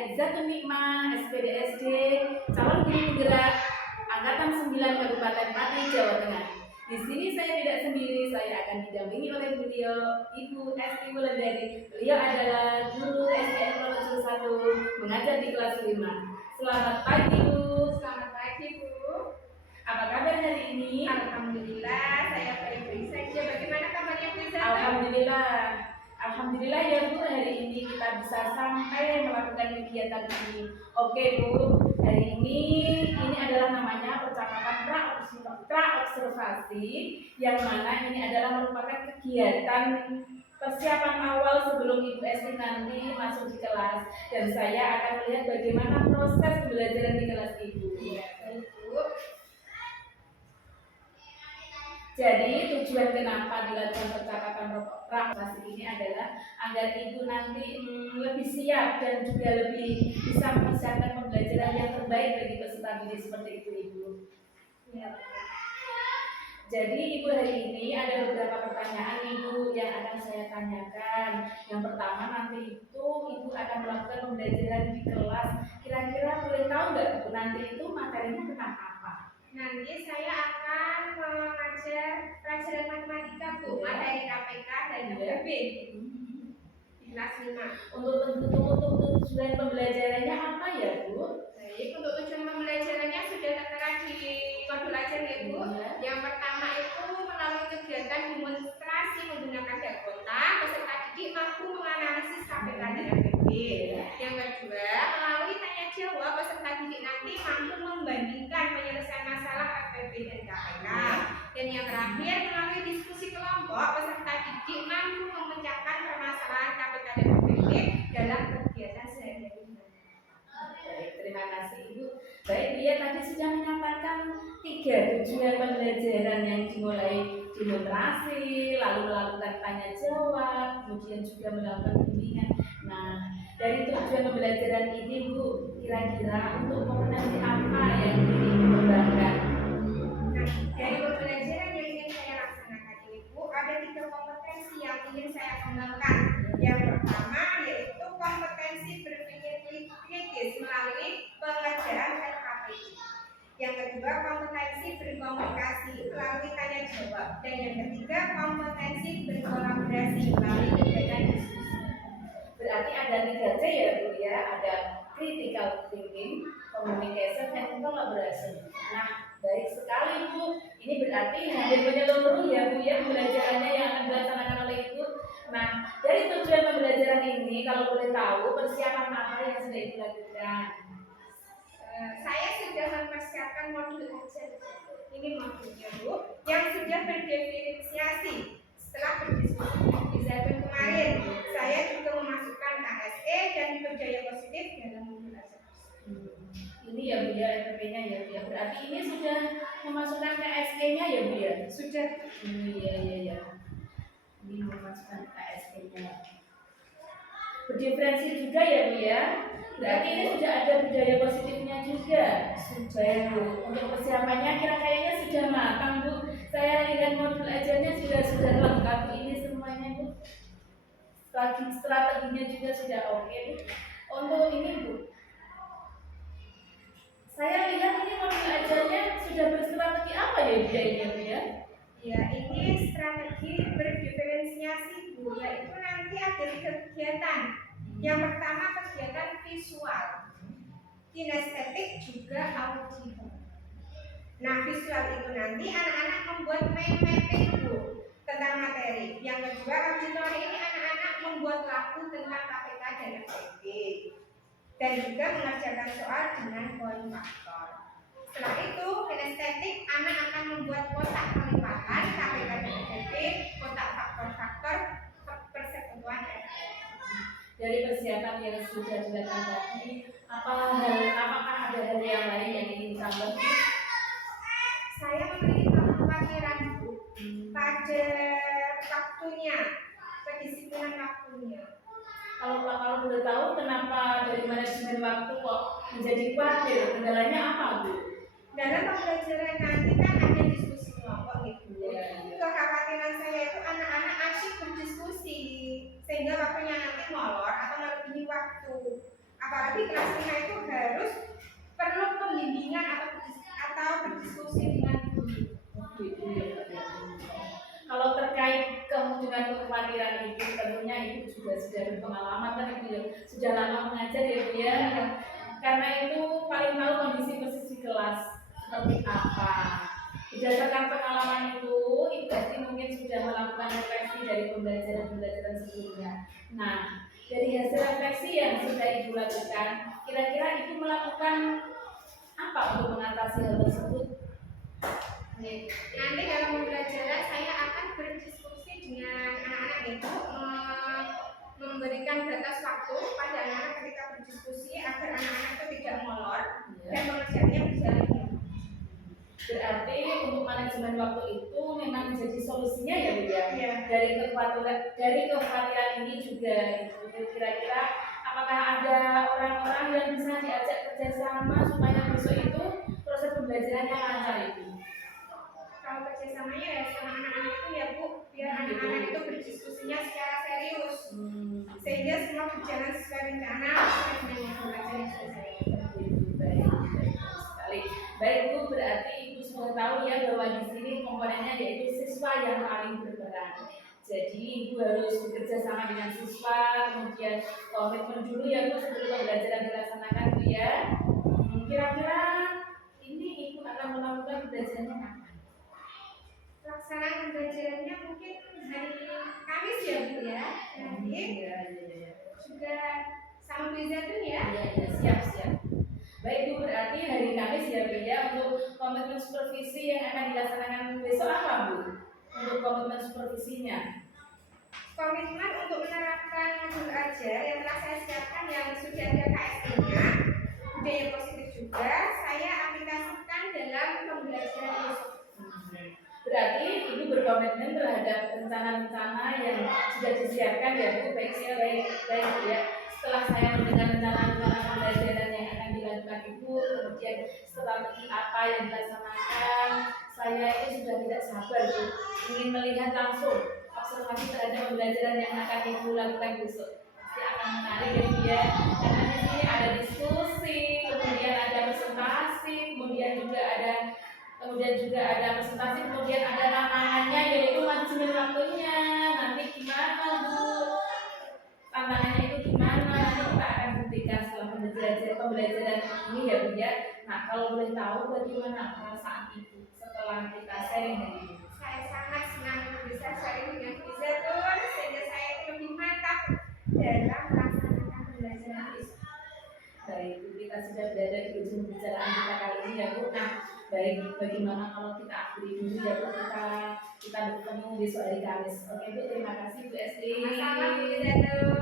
Aizatun Nikmah, SPDSD, calon guru penggerak Angkatan 9 Kabupaten Pati, Jawa Tengah. Di sini saya tidak sendiri, saya akan didampingi oleh beliau, Ibu Esti Wulandari. Beliau adalah guru SDN Provinsi 1, mengajar di kelas 5. Selamat pagi, Bu. Selamat pagi, Bu. Apa kabar hari ini? Alhamdulillah, saya baik-baik saja. Bagaimana kabarnya, Bu Zata? Alhamdulillah. Alhamdulillah ya Bu, hari ini kita bisa sampai melakukan kegiatan ini. Oke Bu, hari ini adalah namanya percakapan pra-observasi, yang mana ini adalah merupakan kegiatan persiapan awal sebelum Ibu Esti nanti masuk di kelas, dan saya akan melihat bagaimana proses pembelajaran di kelas Ibu. Ya, Bu. Jadi tujuan kenapa dilakukan percakapan pra-observasi ini adalah agar Ibu nanti lebih siap dan juga lebih bisa mempersiapkan pembelajaran yang terbaik bagi peserta didik seperti itu, Ibu. Ya. Jadi Ibu, hari ini ada beberapa pertanyaan Ibu yang akan saya tanyakan. Yang pertama, nanti itu Ibu akan melakukan pembelajaran di kelas. Kira-kira boleh tahu nggak Bu, nanti itu materinya tentang apa? Nanti saya akan mengajar pelajaran matematika, Bu, materi KPK dan KPB di kelas 5. Untuk tujuan pembelajarannya apa ya Bu? Baik, untuk tujuan pembelajarannya sudah tertera di modul ajar ya, Bu. Yang pertama itu melalui kegiatan demonstrasi menggunakan Dakota, peserta didik mampu menganalisis KPK dan KPB. Yang kedua, melalui tanya jawab, peserta didik nanti mampu membandingkan penyelesaian masalah KPB dan KPK. Dan yang terakhir, melalui diskusi kelompok, peserta didik mampu memecahkan permasalahan KPK dan KPB dalam kegiatan sehari-hari. Baik, terima kasih Ibu. Baik, dia tadi sudah menyampaikan 3 tujuan pembelajaran yang dimulai demonstrasi, lalu melakukan tanya jawab, kemudian juga melakukan bimbingan. Nah, dari tujuan pembelajaran ini Bu, kira-kira untuk kompetensi apa yang ingin Ibu kembangkan? Nah, dari pembelajaran yang ingin saya laksanakan ini, Bu, ada 3 kompetensi yang ingin saya kembangkan. Yang pertama yaitu kompetensi berpikir kritis melalui pengajaran LKPD. Yang kedua, kompetensi berkomunikasi melalui tanya jawab. Dan yang ketiga, kompetensi berkolaborasi melalui kegiatan diskusi. Berarti ada 3C ya Bu ya, ada critical thinking, communication, and collaboration. Nah, baik sekali Bu. Ini berarti hampir menyeluruh ya Bu ya pembelajarannya yang akan dilaksanakan oleh Ibu. Nah, dari tujuan pembelajaran ini, kalau boleh tahu persiapan apa yang sudah Ibu lakukan? Saya sudah mempersiapkan modul ajar. Ini modulnya Bu, yang sudah berdiferensiasi. Setelah berdiskusi dengan Bizatun kemarin, saya juga memasukkan KSE dan budaya positif dalam modul ajar. Ini ya Bu ya, RPP-nya ya Bu ya. Berarti ini sudah memasukkan KSE-nya ya Bu ya? Sudah. Iya. Ini memasukkan KSE-nya. Berdiferensi juga ya Bu ya. Berarti ini sudah ada budaya positifnya juga. Sudah Bu. Untuk persiapannya kayaknya sudah matang Bu. Saya lihat modul ajarnya sudah lengkap ini semuanya Bu. Strateginya juga sudah oke Bu. Untuk ini Bu, saya lihat ini modul ajarnya sudah berstrategi apa ya Bu ya? Ya, ini strategi berdiferensiasi Bu, yaitu nanti ada 3 kegiatan. Yang pertama kegiatan visual, kinestetik, juga audio. Nah, visual itu nanti anak-anak membuat mind mapping Bu tentang materi. Yang kedua, auditori ini anak-anak membuat lagu tentang KPK dan KPB, dan juga mengerjakan soal dengan poin faktor. Setelah itu, kinestetik, anak akan membuat kotak pelipatan KPK dan KPB, kotak faktor-faktor persekutuan. Dari persiapan yang sudah dilakukan tadi, apakah ada hal yang lain yang ingin ditambah? Saya memiliki kekhawatiran Bu pada waktunya, kedisiplinan waktunya. Kalau boleh tahu kenapa dari manajemen waktu kok menjadi khawatir? Kendalanya apa Bu? Dalam pembelajaran nanti kan ada diskusi kelompok gitu. Kekhawatiran saya itu anak-anak asyik berdiskusi sehingga waktunya nanti molor atau melebihi waktu. Apalagi Kalau terkait dengan kekhawatiran itu, tentunya ibu juga sudah berpengalaman kan ibu ya, sudah lama mengajar ya bu ya. Karena itu paling tahu kondisi persis di kelas seperti apa. Berdasarkan pengalaman itu, ibu pasti mungkin sudah melakukan refleksi dari pembelajaran sebelumnya. Nah, dari hasil refleksi yang sudah ibu lakukan, kira-kira ibu melakukan apa untuk mengatasi hal tersebut? Nanti dalam pembelajaran saya akan berdiskusi dengan anak-anak itu, memberikan batas waktu pada anak-anak ketika berdiskusi agar anak-anak itu tidak molor dan pengerjaannya berjalan. Berarti untuk manajemen waktu itu memang menjadi solusinya ya bu ya. Ya. Dari kekhawatiran ini juga kira-kira apakah ada orang-orang yang bisa diajak kerjasama supaya besok itu proses pembelajarannya lancar itu? Kalau kerjasamanya ya sama anak-anak itu ya bu, biar anak-anak itu berdiskusinya secara serius, sehingga semua berjalan sesuai rencana sesuai dengan yang belajar yang sudah saya. Baik sekali. Baik bu, berarti ibu sudah tahu ya bahwa di sini komponennya yaitu siswa yang paling berperan. Jadi ibu harus bekerja sama dengan siswa, kemudian komitmen dulu ya bu sebelum pembelajaran dilaksanakan bu ya. Kira-kira ini ibu akan melakukan pembelajarannya kapan? Pelaksanaan pembelajarannya mungkin hari Kamis ya bu ya. Nanti juga sama Bu Zaitun ya. Siap. Baik bu, berarti hari Kamis ya bu ya. Untuk komitmen supervisi yang akan dilaksanakan besok apa bu? Untuk komitmen supervisinya? Komitmen untuk menerapkan modul ajar yang telah saya siapkan yang sudah ada KSD-nya, budaya positif juga saya aplikasikan dalam pembelajaran besok. Berarti ibu berkomitmen terhadap rencana-rencana yang sudah disiapkan ya bu, baik ya. Setelah saya mendengar rencana-rencana pembelajaran yang akan dilakukan ibu, kemudian strategi apa yang dilaksanakan, saya itu sudah tidak sabar bu, ingin melihat langsung observasi terhadap pembelajaran yang akan ibu lakukan besok. Pasti akan menarik ya bu ya, karena di sini ada diskusi, kemudian ada presentasi, kemudian juga ada presentasi, kemudian ada tantangannya yaitu manajemen waktunya. Nanti gimana bu? Tantangannya itu gimana? Nanti kita akan buktikan setelah pembelajaran ini ya bu ya. Nah kalau boleh tahu bagaimana perasaan ibu setelah kita sharing hari ini? Saya sangat senang bisa sharing dengan Bu Zaitun sehingga saya lebih mantap dalam melaksanakan pembelajaran besok. Baik, kita sudah berada di ujung pembicaraan kita kali ini ya bu. Nah, baik, bagaimana kalau kita akhiri dulu ya bu, kita bertemu besok hari Kamis. Oke bu, terima kasih Bu Esti. Sama-sama Bu Zaitun.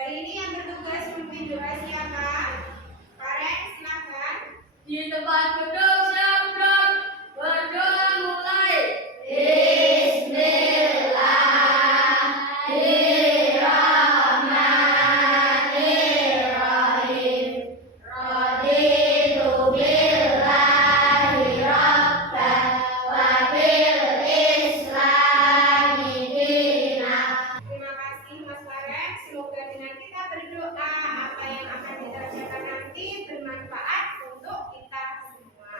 Hari ini yang bertugas memimpin doa siapa? Karen, silakan. Di tempat duduk siap gerak, berdoa mulai. Bismillahirrahmanirrahim. Raditu billahi rabban wa bil islami dinan. Terima kasih Mas Karen. Semoga dengan kita berdoa apa yang akan kita kerjakan nanti bermanfaat untuk kita semua.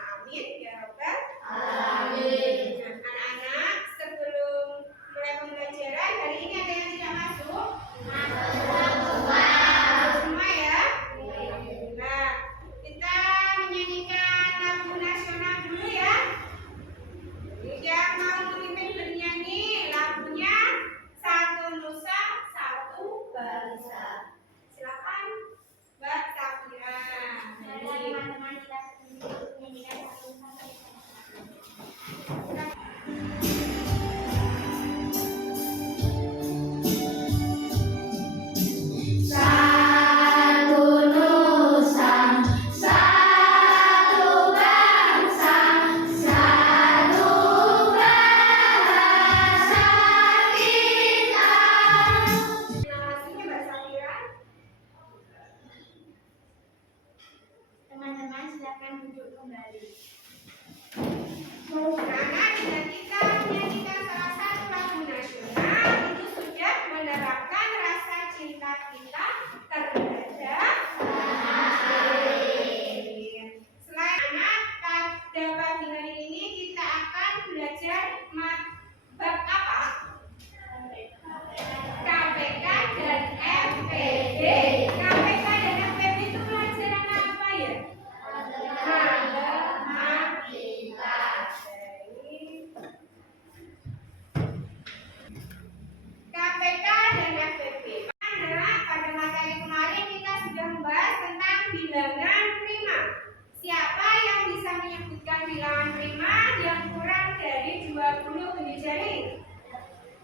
menyebutkan bilangan prima yang kurang dari 20 tunjuk jari.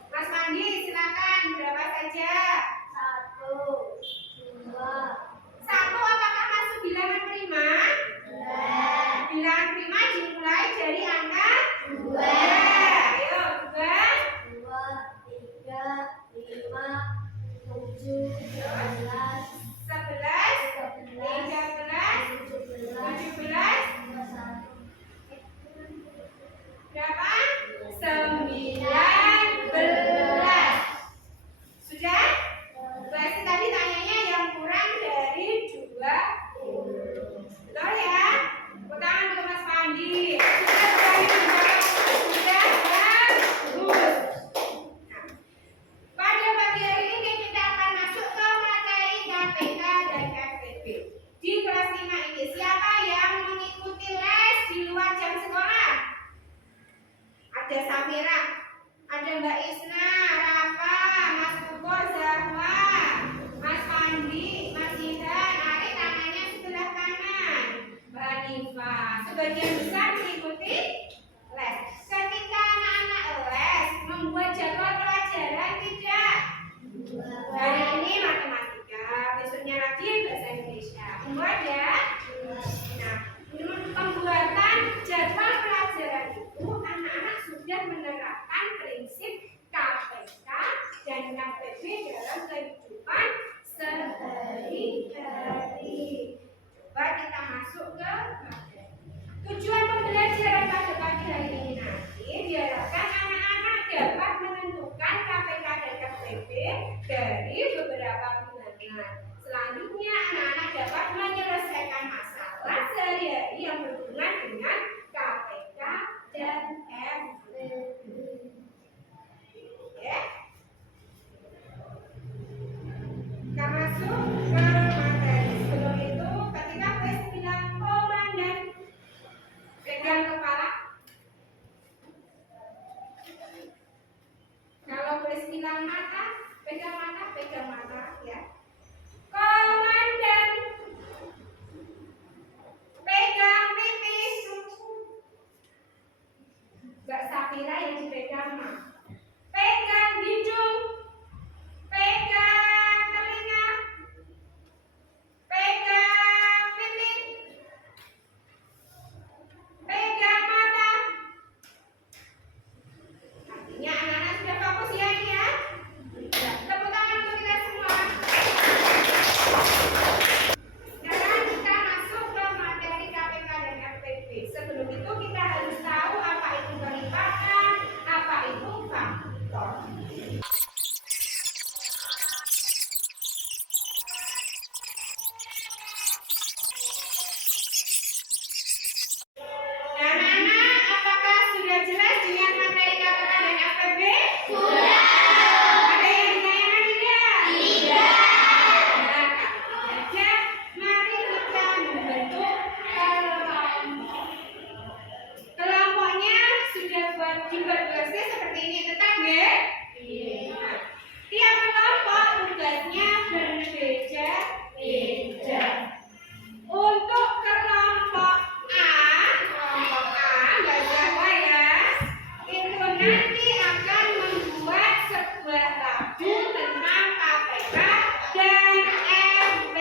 Mas Mandi, silakan berapa saja? 1, 2, 1 apakah masuk bilangan prima? Bilangan prima dimulai dari angka 2. Ayo, 2, 2, 3, 5, 7, 11, 11, 13, 17, berapa? 19. Sudah? Berarti tadi tanyanya yang kurang dari 20. Betul ya? Tepuk tangan untuk Mas Pandi. Sudah berani menjawab? Sudah bagus. Nah, pada pagi hari ini kita akan masuk ke materi KPK dan KPP. Di kelas 5 ini siapa yang mengikuti les di luar jam sekolah? Ada Samira, ada Mbak Isna, Rafa, Mas Kuko, Zahwa, Mas Pandi, Mas Indan, Ari tangannya sebelah kanan, Mbak Hanifa. Sebagian besar mengikuti les. Ketika anak-anak les, membuat jadwal pelajaran tidak? Hari ini matematika, besoknya lagi bahasa Indonesia. Membuat ya? Nah, pembuatan jadwal pelajaran itu anak-anak sudah menerapkan prinsip KPK dan KPB dalam kehidupan sehari-hari. Coba kita masuk ke materi. Tujuan pembelajaran pada pagi hari ini nanti diharapkan anak-anak dapat menentukan KPK dan KPB dari beberapa bilangan. Selanjutnya anak-anak dapat menyelesaikan masalah sehari-hari yang berhubungan dengan KPK dan KPB. Ya. Kita masuk ke materi. Sebelum itu, ketika kuis bilang komandan, pegang kepala. Kalau kuis bilang mata, pegang mata, ya. Komandan, pegang pipi. Mbak Safira yang dipegang mah. Pegang hidung, pegang telinga, pegang pipi, pegang mata. Artinya anak-anak sudah fokus ya ini ya. Tepuk tangan untuk kita semua. Sekarang kita masuk ke materi KPK dan KPB. Sebelum itu kita harus tahu apa itu kelipatan, apa itu faktor. Nah, anak-anak, apakah sudah jelas dengan materi KPK dan KPB? Sudah. Ada yang ditanyakan tidak? Tidak. Nah, saja, mari kita membentuk kelompok. Kelompoknya sudah dibuat tugasnya seperti ini, tetap ya? Iya. Tiap kelompok tugasnya berbeda-beda. Untuk kelompok A, Mbak Zahwa ya, itu nanti akan membuat sebuah lagu tentang KPK dan KPB.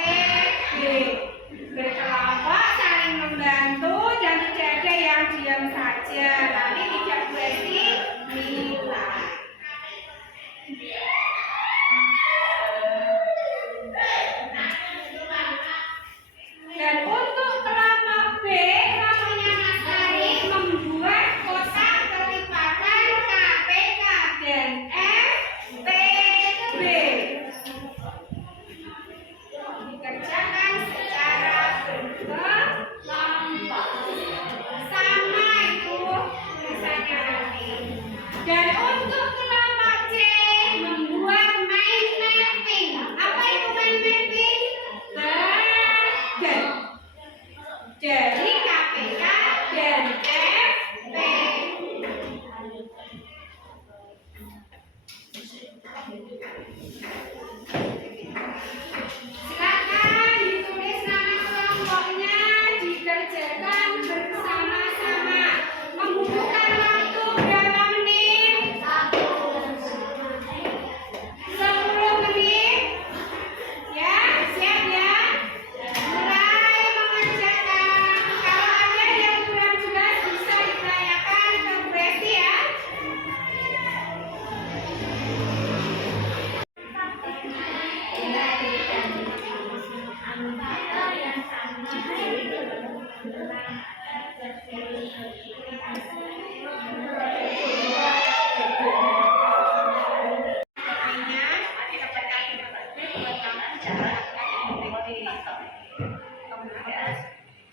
Berkelompok, saling membantu, dan tidak ada yang diam saja. Nanti tidak berarti nilai. Dan untuk kelompok B, kelompoknya Mas Ari membuat kotak kelipatan KPK dan FPB. Dikerjakan secara berkelompok. Sama itu tulisannya nanti.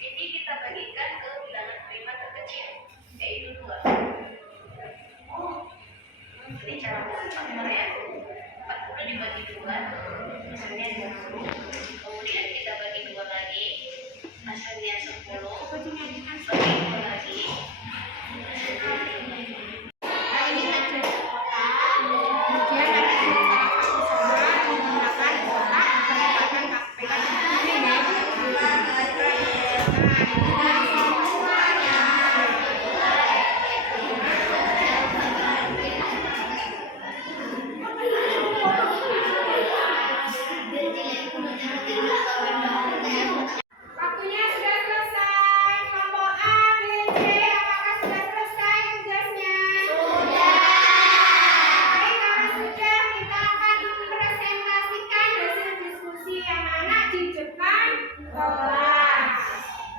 Ini kita bagikan ke bilangan prima terkecil, yaitu 2. Ini cara mengubahnya ya. 40 dibagi 2, hasilnya 20. Kemudian kita bagi 2 lagi, hasilnya 10. Bagi 2 lagi. Nah, ini ada kotak. Kemudian ada cara menggunakan kotak penempatan KPK ini ya. Waktunya sudah selesai. Kelompok A, B, C, apakah sudah selesai tugasnya? Sudah. Baik, kalau sudah, kita akan mempresentasikan hasil diskusi anak-anak di depan kelas.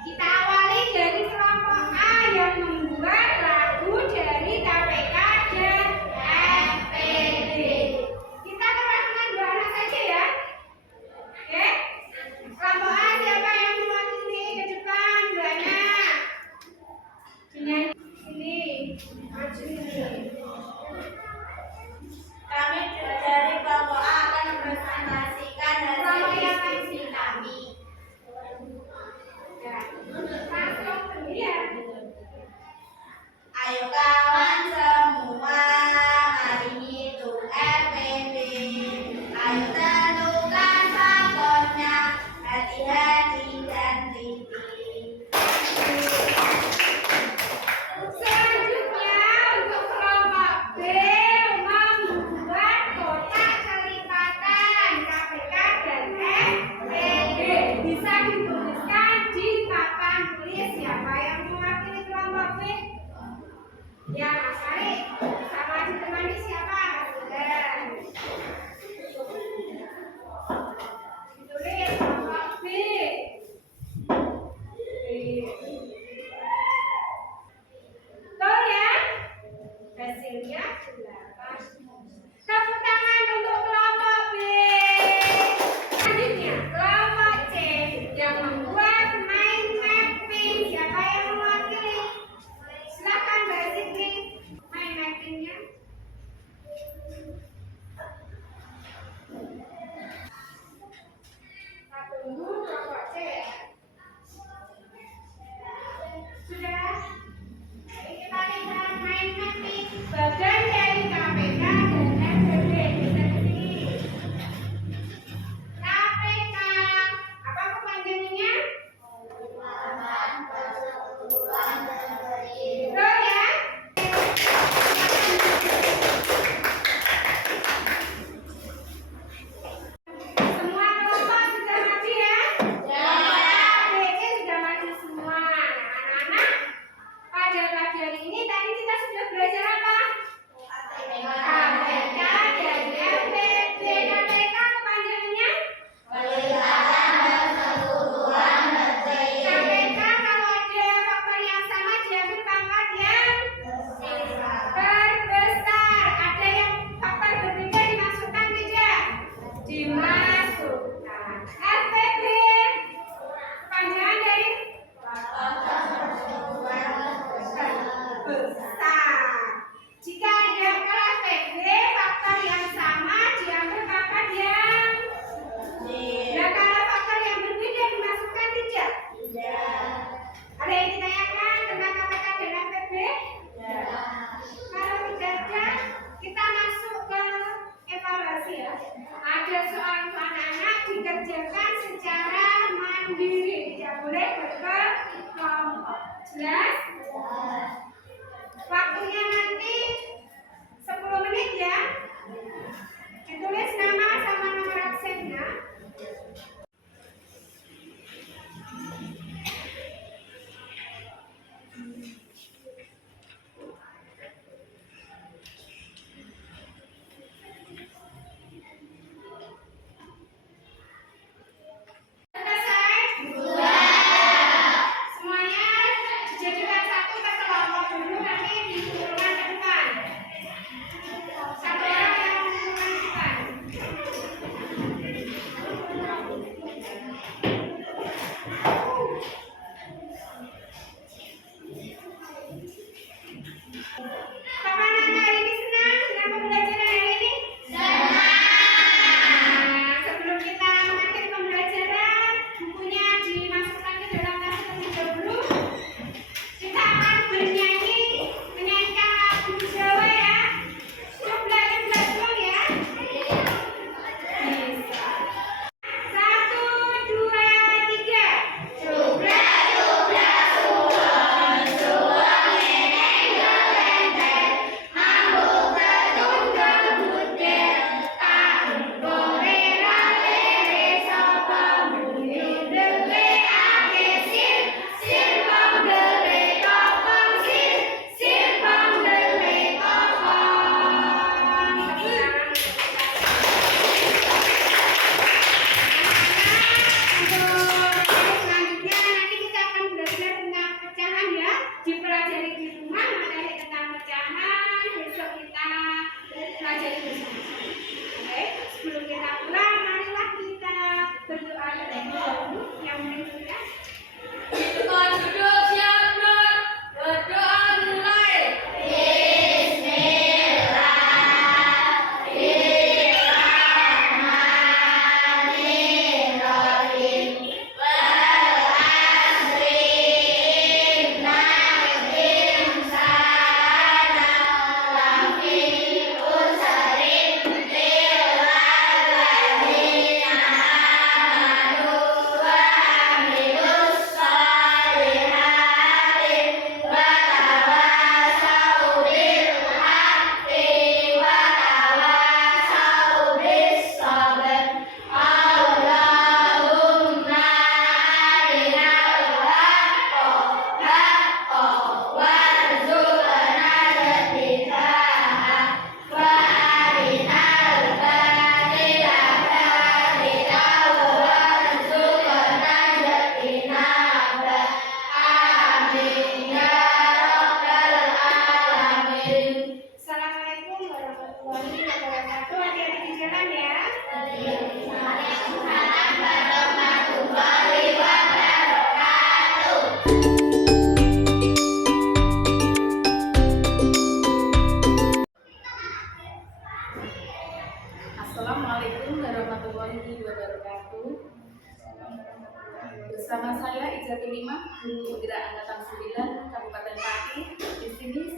Kita awali dari kelompok A yang membuat lagu dari KPK dan FPB. Kita perhatikan 2 anak saja ya. Oke? Kelompok A siapa yang mewakili ke depan? Banyak. Dengan sini, maju ini. Kami dari kelompok A akan mempresentasikan hasil diskusi kami. Ya. Langsung berlian. Ayo kawan semua, mari hitung FPB. Ayo tentukan faktornya, hati-hati dan teliti. Selanjutnya untuk kelompok B membuat kotak kelipatan KPK dan FPB. Bisa dituliskan di papan tulis siapa yang mewakili kelompok B? Ya, Mas Ari. Sama ditemani siapa? Mas Sudan. Ditulis kelompok B. Betul ya? Hasilnya 8. Tepuk tangan untuk kelompok B. Selanjutnya, kelompok C yang membuat mind mapping. Siapa yang mewakili? Silakan Mbak Siti. Mind mappingnya. Kita tunggu kelompok C ya. Sudah? Kita lihat main mapping bagian dari KPK dan FPB. Bisa di sini. KPK apa kepanjangannya? Betul ya? Semua kelompok sudah maju ya? ABC sudah maju semua. Anak-anak, pada pagi hari ini tadi kita sudah belajar apa? KPK dan FPB. KPK kepanjangannya? KPK kalau ada faktor yang sama diambil pangkat yang terbesar. Ada yang faktor berbeda dimasukkan tidak? Dimasukkan. FPB kepanjangan dari besar. Jika ada kelas FPB faktor yang sama diambil pangkat yang nah, kalau faktor yang berbeda dimasukkan tidak? Ada yang ditanyakan tentang KPK dan FPB? Kalau tidak ada, kita masuk ke evaluasi ya. Ada soal untuk anak-anak dikerjakan secara mandiri, tidak boleh berkelompok. Jelas? Waktunya nanti 10 menit ya. Ditulis nama sama nomor absennya. Selesai? Semuanya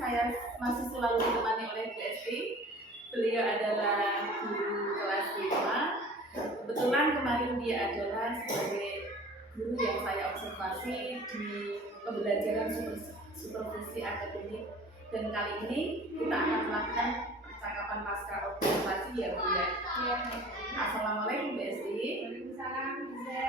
saya masih selalu ditemani oleh Bu Esti. Beliau adalah guru kelas 5. Kebetulan kemarin dia adalah sebagai guru yang saya observasi di pembelajaran supervisi akademik. Dan kali ini kita akan melakukan percakapan pasca observasi ya Bu ya. Iya. Assalamualaikum Bu Esti. Waalaikumsalam, Iza.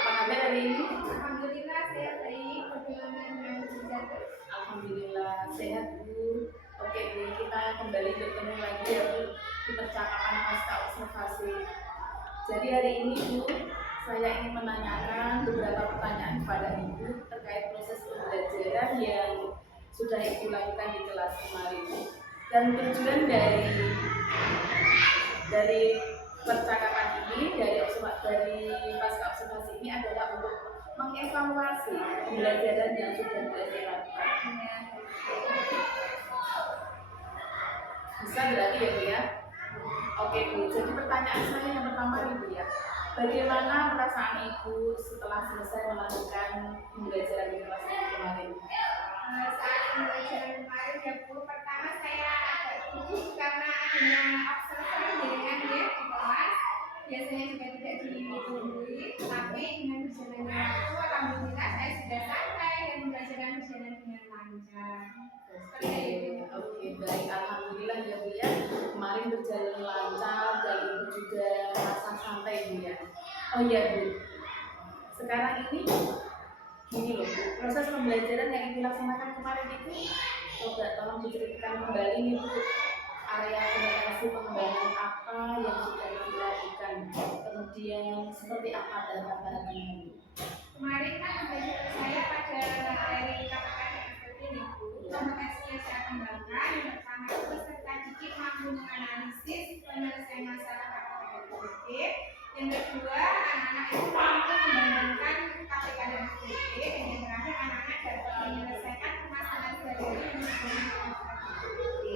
Apa kabar hari ini? Alhamdulillah saya baik. Bagaimana dengan Iza? Alhamdulillah sehat Bu. Oke Bu, kita kembali bertemu lagi ya Bu di percakapan pasca observasi. Jadi hari ini Bu, saya ingin menanyakan beberapa pertanyaan kepada Ibu terkait proses pembelajaran yang sudah Ibu lakukan di kelas kemarin. Dan tujuan dari percakapan ini, dari pasca observasi ini adalah untuk mengevaluasi pembelajaran yang sudah dilakukan. Bisa berarti ya Bu ya? Oke Bu, jadi pertanyaan saya yang pertama Ibu ya, bagaimana perasaan Ibu setelah selesai melakukan pembelajaran di kelas kemarin? Saat pembelajaran kemarin ya Bu, pertama saya agak gugup karena adanya observer jaringan ya di kelas. Biasanya juga tidak ditunggui, tapi dengan berjalannya waktu, alhamdulillah saya sudah santai dan pembelajaran berjalan dengan lancar. Oke, baik, alhamdulillah ya Bu ya. Kemarin berjalan lancar dan Ibu juga merasa santai Bu ya. Oh iya Bu, sekarang ini gini loh Bu, proses pembelajaran yang Ibu laksanakan kemarin itu coba tolong diceritakan kembali nih Bu, area komunikasi pengembangan apa yang sudah Ibu lakukan, kemudian seperti apa tahapan-tahapannya Bu? Kemarin kan pembelajaran saya pada materi KPK seperti ini Bu. Kompetensi yang saya kembangkan yang pertama itu peserta didik mampu menganalisis penyelesaian masalah KPK. Yang kedua, anak-anak itu mampu mengembangkan KPK dan KPK. Dan yang terakhir, anak-anak dapat menyelesaikan permasalahan sehari-hari yang berhubungan dengan KPK.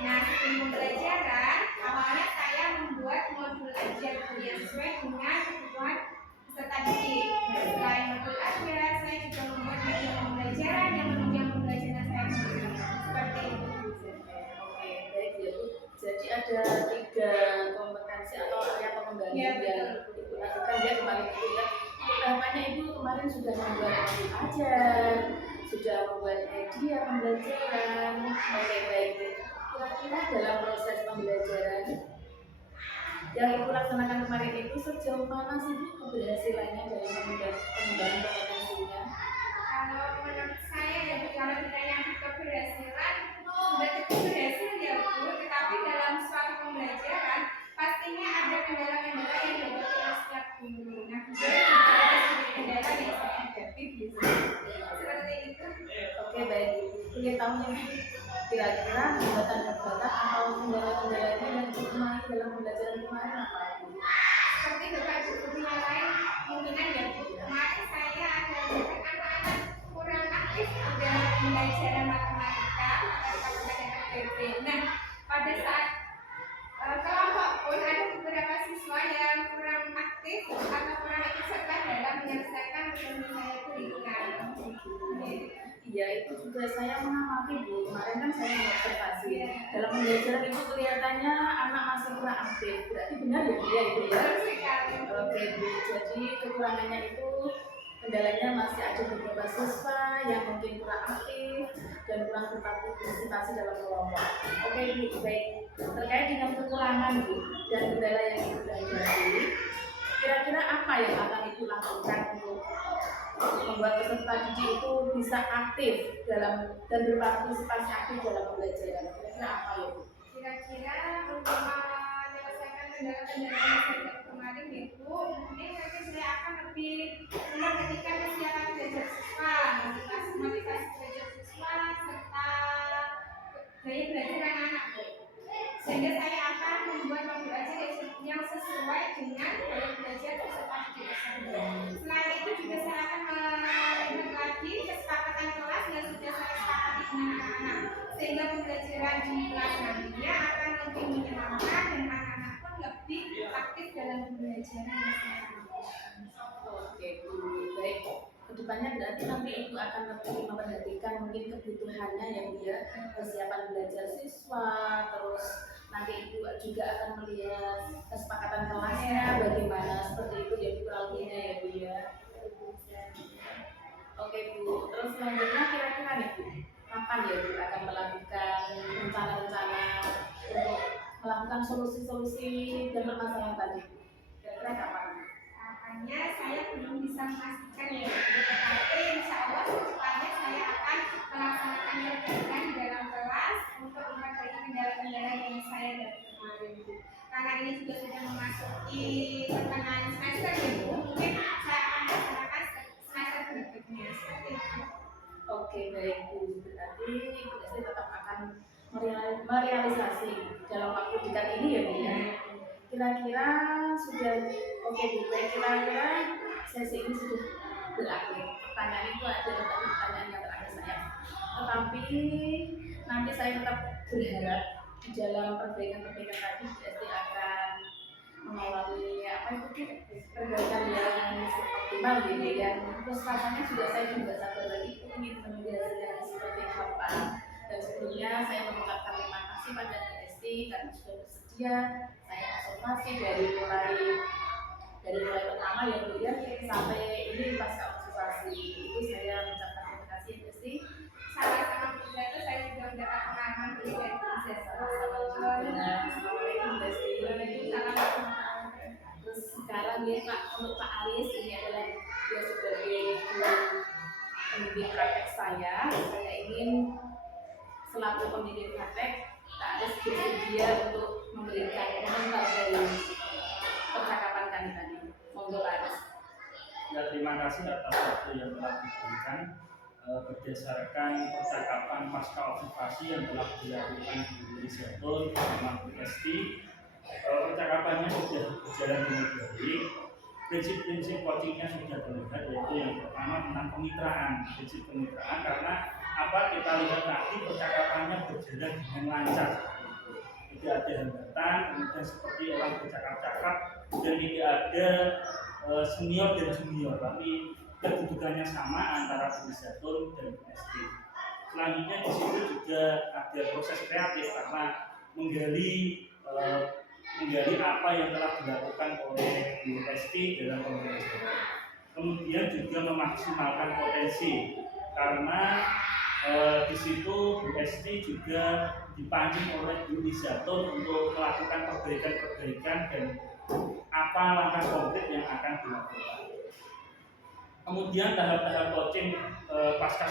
Nah, sebelum pembelajaran, awalnya saya membuat modul ajar yang sesuai dengan kebutuhan peserta didik. Selain modul ajar, saya juga membuat video pembelajaran yang menunjang pembelajaran saya sendiri. Seperti itu. Oke, baik ya Bu. Jadi ada 3 kompetensi atau area pengembangan Ya, yang Ibu lakukan ya kemarin itu ya. Tahapannya Ibu kemarin sudah membuat modul ajar, sudah membuat media pembelajaran. Oke, baik. Kira-kira dalam proses pembelajaran yang Ibu laksanakan kemarin itu sejauh mana sih Bu keberhasilannya dalam pengembangan kompetensinya? Kalau menurut saya ya Bu, kalau ditanya keberhasilan sudah cukup berhasil ya Bu, tetapi dalam suatu pembelajaran pastinya ada kendala-kendala yang dihadapi oleh setiap guru. Nah, kemudian juga ada sedikit kendala yang saya hadapi di sini. Seperti itu. Oke, baik. Ingin tahu nih kira-kira hambatan-hambatan atau kendala-kendalanya yang ditemui dalam pembelajaran kemarin apa Bu? Seperti Bapak Ibu guru yang lain mungkinan ya Bu, kemarin saya ada melihat anak-anak kurang aktif dalam pembelajaran matematika dan KPK. Nah, pada saat kelompok pun ada beberapa siswa yang kurang aktif atau kurang ikut serta dalam menyelesaikan materi yang saya berikan. Iya, itu juga saya mengamati Bu. Kemarin kan saya mengobservasi dalam pembelajaran itu kelihatannya anak masih kurang aktif. Berarti benar ya Bu ya itu ya? Betul sekali. Oke Bu, jadi kekurangannya itu kendalanya masih ada beberapa siswa yang mungkin kurang aktif dan kurang berpartisipasi dalam kelompok. Oke Bu, baik. Terkait dengan kekurangan Bu dan kendala yang Ibu hadapi, kira-kira apa yang akan Ibu lakukan untuk membuat peserta didik itu bisa aktif dalam dan berpartisipasi aktif dalam pembelajaran? Kira-kira apa ya Bu? Kira-kira untuk menyelesaikan kendala-kendala yang saya kemarin ya Bu, mungkin nanti saya akan lebih memperhatikan kesiapan belajar siswa, motivasi belajar siswa, serta gaya belajar anak-anak Bu. Sehingga saya akan membuat modul ajar yang sesuai dengan gaya belajar peserta didik tersebut. Selain itu juga saya akan melihat lagi kesepakatan kelas yang sudah saya sepakati dengan anak-anak, sehingga pembelajaran di kelas nantinya akan lebih menyenangkan dan anak-anak pun lebih aktif dalam pembelajaran yang saya lakukan. Oke Bu, baik. Kedepannya berarti nanti Ibu akan lebih memperhatikan mungkin kebutuhannya ya Bu ya, persiapan belajar siswa, terus nanti Ibu juga akan melihat kesepakatan kelasnya bagaimana, seperti itu ya Bu kurang lebihnya ya Bu ya. Oke Bu, terus selanjutnya kira-kira nih Bu, kapan ya Bu akan melakukan rencana-rencana untuk melakukan solusi-solusi dan permasalahan tadi? Kira-kira kapan? Kapannya saya belum bisa memastikan ya, tetapi insya Allah secepatnya saya akan melaksanakan perbaikan di dalam kelas untuk memperbaiki kendala-kendala yang saya dapat kemarin. Karena ini juga sudah memasuki pertengahan semester ya Bu, mungkin saya akan melaksanakan semester berikutnya seperti itu. Oke baik Bu, berarti Ibu Desti tetap akan merealisasi dalam waktu dekat ini ya Bu ya. Kira-kira sudah oke Bu, kira-kira sesi ini sudah berakhir. Pertanyaan itu adalah tadi pertanyaan yang terakhir saya. Tetapi nanti saya tetap berharap di dalam perbaikan-perbaikan tadi Desti akan mengalami apa itu perbaikan yang optimal gitu ya. Terus rasanya juga saya juga sabar lagi ingin menunggu hasilnya seperti apa. Dan sebelumnya saya mengucapkan terima kasih pada Desti karena sudah bersedia saya observasi dari mulai pertama ya Bu ya sampai ini pasca observasi itu saya mengucapkan terima kasih Desti. Sama-sama Bu Zatu, saya juga mendapat pengalaman dari Bu Zatu. Assalamualaikum Desti. Terus sekarang ya Pak, untuk Pak Aris ini adalah dia sebagai guru pembimbing praktek saya ingin selaku pembimbing praktek Pak Aris bersedia untuk memberikan komentar dari percakapan kami tadi. Monggo Pak Aris. Ya, terima kasih atas waktu yang telah diberikan berdasarkan percakapan pasca observasi yang telah dilakukan di Zaitun bersama Bu Esti. Percakapannya sudah berjalan dengan baik. Prinsip-prinsip coachingnya sudah terlihat, yaitu yang pertama tentang kemitraan. Prinsip kemitraan karena apa kita lihat tadi percakapannya berjalan dengan lancar. Tidak ada hambatan, kemudian seperti orang bercakap-cakap dan tidak ada senior dan junior, tapi kedudukannya sama antara Bu Zaitun dan Bu Esti. Selanjutnya di situ juga ada proses kreatif karena menggali apa yang telah dilakukan oleh Bu Esti dalam pembelajaran. Kemudian juga memaksimalkan potensi karena di situ Bu Esti juga dipancing oleh Bu Zaitun untuk melakukan perbaikan-perbaikan dan apa langkah konkret yang akan dilakukan. Kemudian tahap-tahap coaching pasca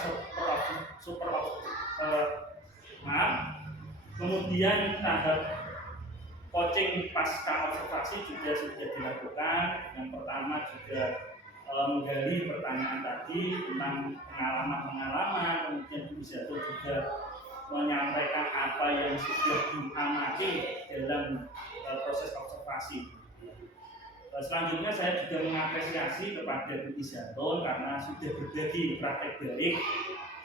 kemudian tahap coaching pasca observasi juga sudah dilakukan. Yang pertama juga menggali pertanyaan tadi tentang pengalaman-pengalaman, kemudian Bu Zaitun juga menyampaikan apa yang sudah diamati dalam proses observasi. Selanjutnya saya juga mengapresiasi kepada Bu Zaitun karena sudah berbagi praktek baik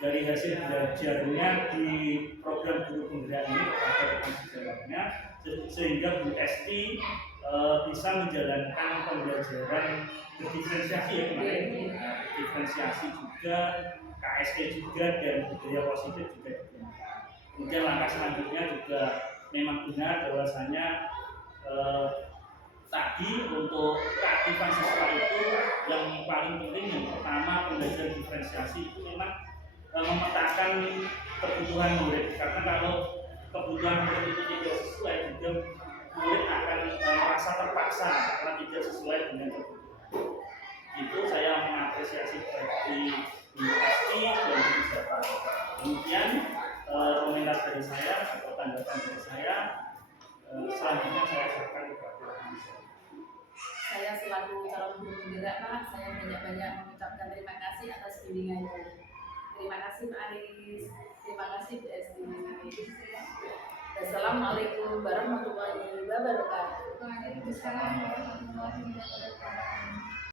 dari hasil belajarnya di program guru penggerak ini kepada rekan sejawatnya, sehingga Bu Esti bisa menjalankan pembelajaran berdiferensiasi ya kemarin, diferensiasi juga, KST juga dan budaya positif juga digunakan. Kemudian langkah selanjutnya juga memang benar bahwasanya tadi untuk keaktifan siswa itu yang paling penting yang pertama pembelajaran diferensiasi itu memang memetakan kebutuhan murid, karena kalau kebutuhan murid itu tidak sesuai juga murid akan merasa terpaksa karena tidak sesuai dengan kebutuhan. Itu saya mengapresiasi bagi Bu Esti dan Bu Zaitun. Kemudian komentar dari saya atau tanggapan dari saya selanjutnya saya serahkan kepada Bu Zaitun. Saya selaku calon guru penggerak Pak, saya banyak-banyak mengucapkan terima kasih atas bimbingannya. Terima kasih Pak Aris, terima kasih Bu Esti. Assalamualaikum warahmatullahi wabarakatuh. Waalaikumsalam warahmatullahi wabarakatuh.